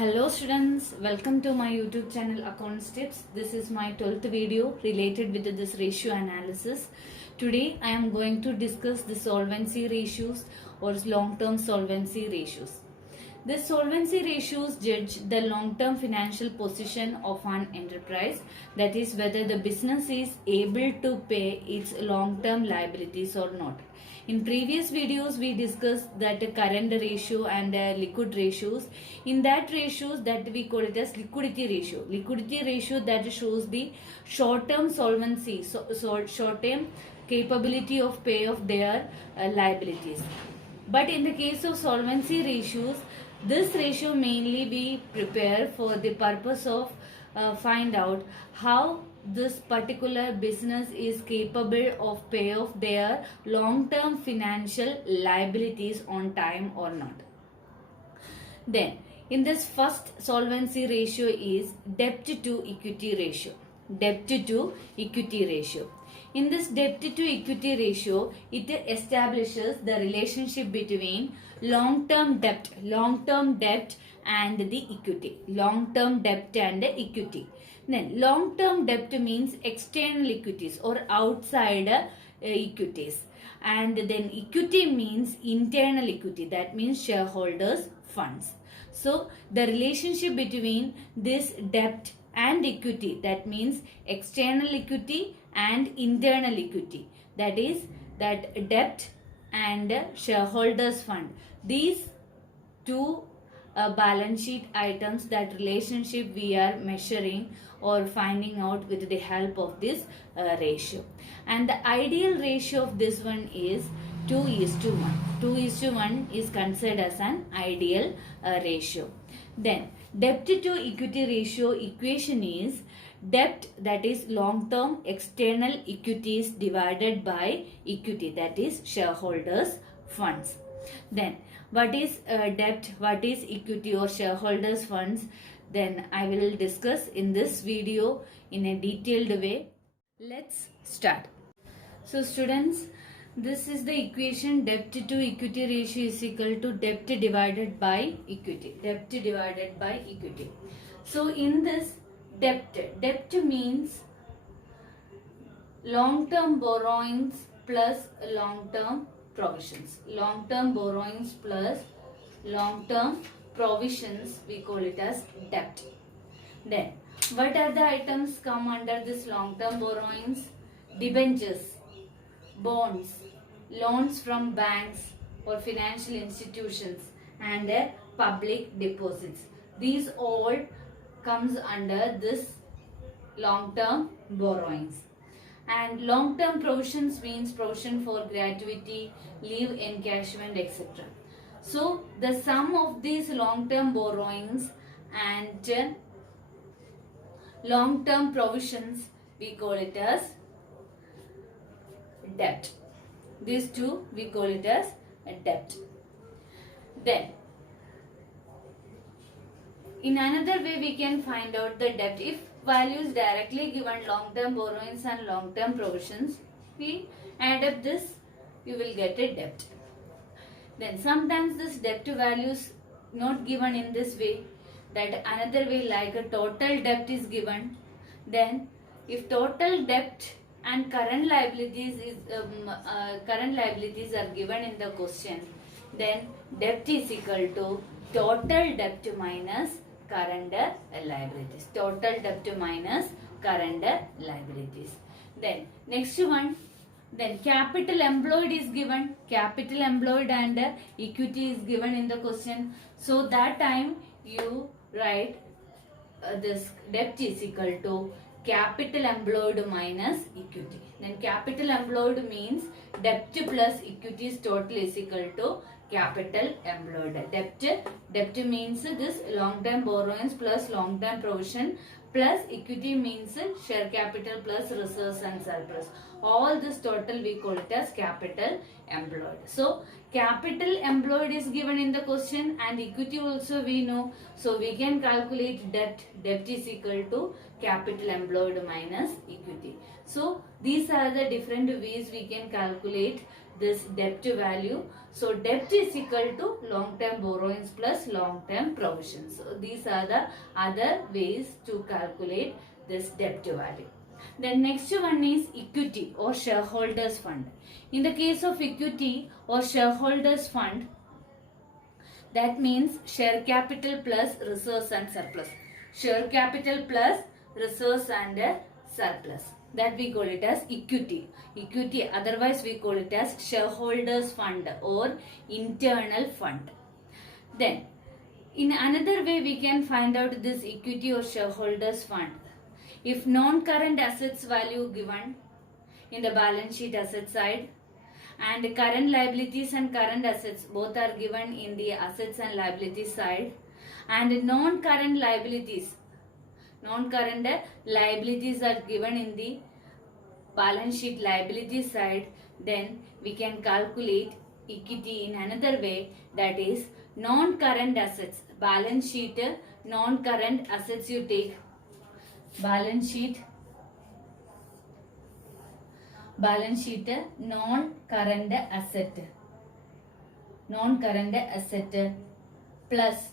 Hello students, welcome to my YouTube channel Accounts Tips. This is my 12th video related with this ratio analysis. Today I am going to discuss the solvency ratios or long-term solvency ratios. The solvency ratios judge the long-term financial position of an enterprise, that is whether the business is able to pay its long-term liabilities or not. In previous videos we discussed that current ratio and liquid ratios. In that ratios that we call it as liquidity ratio. Liquidity ratio that shows the short-term solvency, short-term capability of pay of their liabilities. But in the case of solvency ratios, this ratio mainly be prepared for the purpose of find out how this particular business is capable of pay off their long-term financial liabilities on time or not. Then in this first solvency ratio is debt to equity ratio. Debt to equity ratio. In this debt to equity ratio, it establishes the relationship between long-term debt and the equity. Long-term debt and the equity. Then long-term debt means external equities or outside equities. And then equity means internal equity. That means shareholders' funds. So the relationship between this debt and equity, that means external equity and internal equity, that is that debt and shareholders fund, these two balance sheet items, that relationship we are measuring or finding out with the help of this ratio. And the ideal ratio of this one is 2:1. 2:1 is considered as an ideal ratio. Then debt to equity ratio equation is debt, that is long-term external equities, divided by equity, that is shareholders funds. Then what is debt, what is equity or shareholders funds, then I will discuss in this video in a detailed way. Let's start. So students, this is the equation. Debt to equity ratio is equal to debt divided by equity. Debt divided by equity. So in this debt means long-term borrowings plus long-term provisions. Long-term borrowings plus long-term provisions, we call it as debt. Then what are the items come under this long-term borrowings? Debentures, bonds, loans from banks or financial institutions, and public deposits. These all comes under this long-term borrowings. And long-term provisions means provision for gratuity, leave encashment, etc. So the sum of these long-term borrowings and long-term provisions, we call it as debt. These two we call it as a debt. Then in another way we can find out the debt. If values directly given, long-term borrowings and long-term provisions, we add up this, you will get a debt. Then sometimes this debt to values not given in this way, that another way, like a total debt is given. Then if total debt and current liabilities are given in the question, then debt is equal to total debt minus current liabilities. Total debt minus current liabilities. Then next one, then capital employed is given. Capital employed and equity is given in the question. So that time you write this debt is equal to capital employed minus equity. Then capital employed means debt plus equity's total is equal to capital employed. Debt means this long-term borrowings plus long-term provision plus equity means share capital plus reserves and surplus. All this total we call it as capital employed. So capital employed is given in the question and equity also we know. So we can calculate debt. Debt is equal to capital employed minus equity. So these are the different ways we can calculate this debt value. So debt is equal to long-term borrowings plus long-term provisions. So these are the other ways to calculate this debt value. The next one is equity or shareholders fund. In the case of equity or shareholders fund, that means share capital plus reserves and surplus. Share capital plus reserves and surplus. That we call it as equity. Equity, otherwise we call it as shareholders fund or internal fund. Then, in another way we can find out this equity or shareholders fund. If non-current assets value given in the balance sheet asset side, and current liabilities and current assets both are given in the assets and liabilities side, and non-current liabilities are given in the balance sheet liability side, then we can calculate equity in another way, that is non-current assets. Balance sheet non-current assets, you take balance sheet non-current asset plus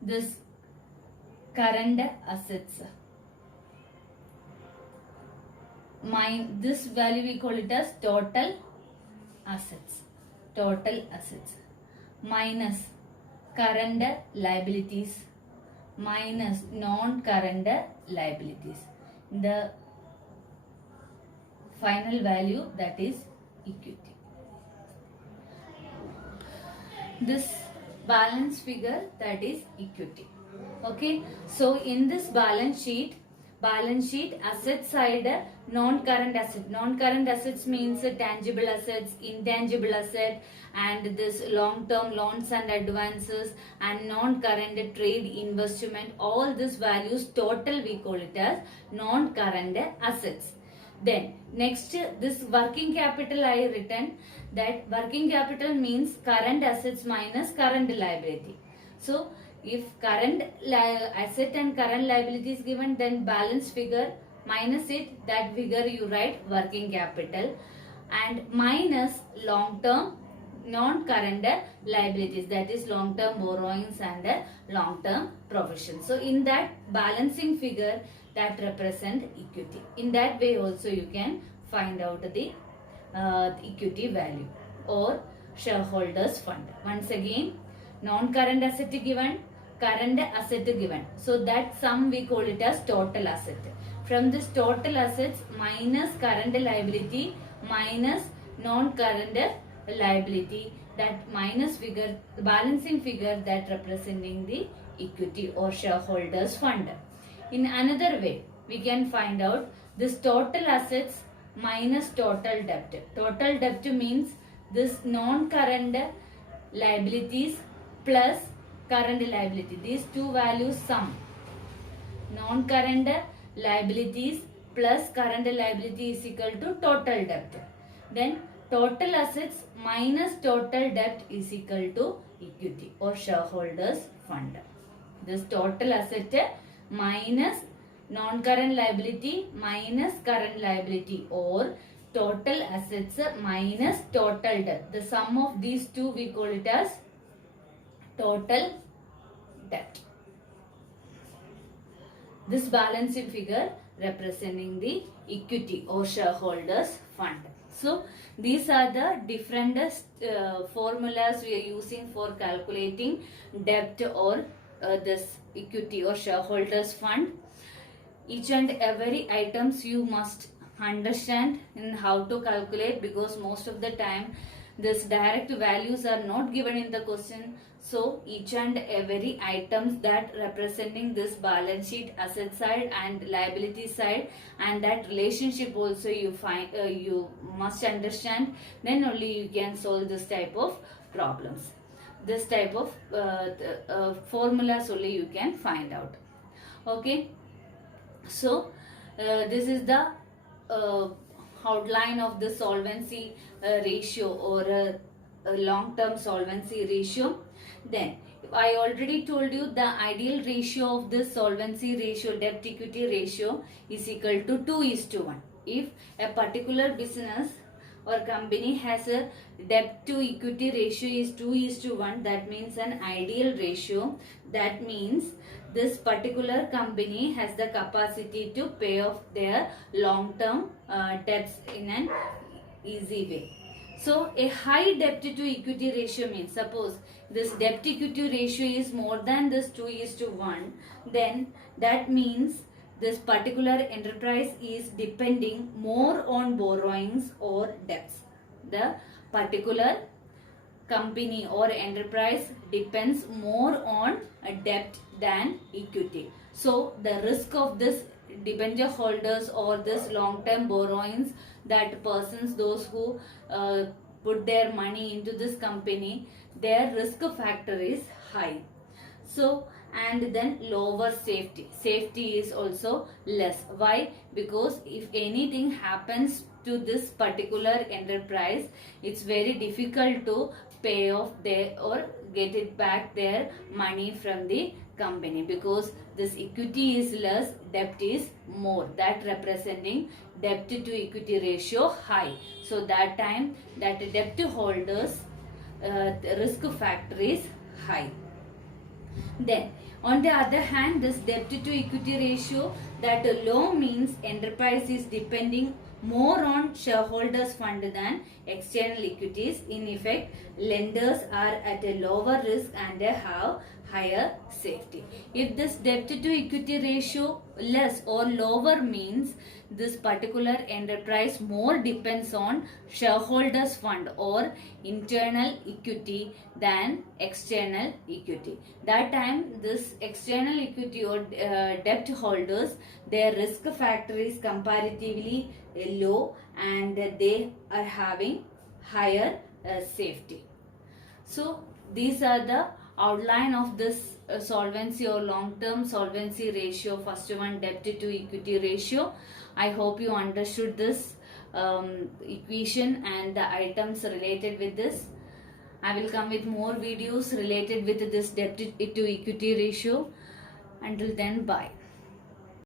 this current assets. This value we call it as total assets minus current liabilities minus non-current liabilities. The final value, that is equity. This balance figure, that is equity. Okay, so in this balance sheet asset side, non-current assets means tangible assets, intangible asset, and this long-term loans and advances, and non-current trade investment. All these values total we call it as non-current assets. Then next, this working capital I written, that working capital means current assets minus current liability. So if current asset and current liability is given, then balance figure minus it, that figure you write working capital, and minus long term non-current liabilities, that is long term borrowings and long term provisions. So in that balancing figure, that represent equity. In that way also you can find out the equity value or shareholders fund. Once again, non-current asset given, current asset given. So that sum we call it as total asset. From this total assets minus current liability minus non-current liability, that minus figure, the balancing figure, that representing the equity or shareholders fund. In another way, we can find out this total assets minus total debt. Total debt means this non-current liabilities plus current liability. These two values sum. Non-current liabilities plus current liability is equal to total debt. Then total assets minus total debt is equal to equity or shareholders fund. This total asset minus non-current liability minus current liability, or total assets minus total debt. The sum of these two we call it as total debt. This balancing figure representing the equity or shareholders fund. So these are the different formulas we are using for calculating debt or this equity or shareholders fund. Each and every items you must understand in how to calculate, because most of the time this direct values are not given in the question. So each and every items that representing this balance sheet asset side and liability side, and that relationship also you find you must understand, then only you can solve this type of problems. This type of formulas only you can find out. Okay, so this is the outline of the solvency ratio or a long-term solvency ratio. Then I already told you the ideal ratio of this solvency ratio, debt equity ratio, is equal to 2:1. If a particular business or company has a debt to equity ratio is 2:1, that means an ideal ratio. That means this particular company has the capacity to pay off their long-term debts in an easy way. So a high debt to equity ratio means, suppose this debt equity ratio is more than this 2:1, then that means this particular enterprise is depending more on borrowings or debts. The particular company or enterprise depends more on a debt than equity. So the risk of this debenture holders or this long term borrowings, that persons, those who put their money into this company, their risk factor is high. So, and then lower safety is also less. Why? Because if anything happens to this particular enterprise, it's very difficult to pay off their or get it back their money from the company, because this equity is less, debt is more, that representing debt to equity ratio high. So that time that debt holders risk factor is high. Then on the other hand, this debt to equity ratio that low means enterprise is depending more on shareholders fund than external equities. In effect, lenders are at a lower risk and they have higher safety. If this debt to equity ratio less or lower means this particular enterprise more depends on shareholders fund or internal equity than external equity. That time this external equity or debt holders, their risk factor is comparatively low and they are having higher safety. So these are the outline of this solvency or long-term solvency ratio. First one, debt to equity ratio. I hope you understood this equation and the items related with this. I will come with more videos related with this debt to equity ratio. Until then, bye.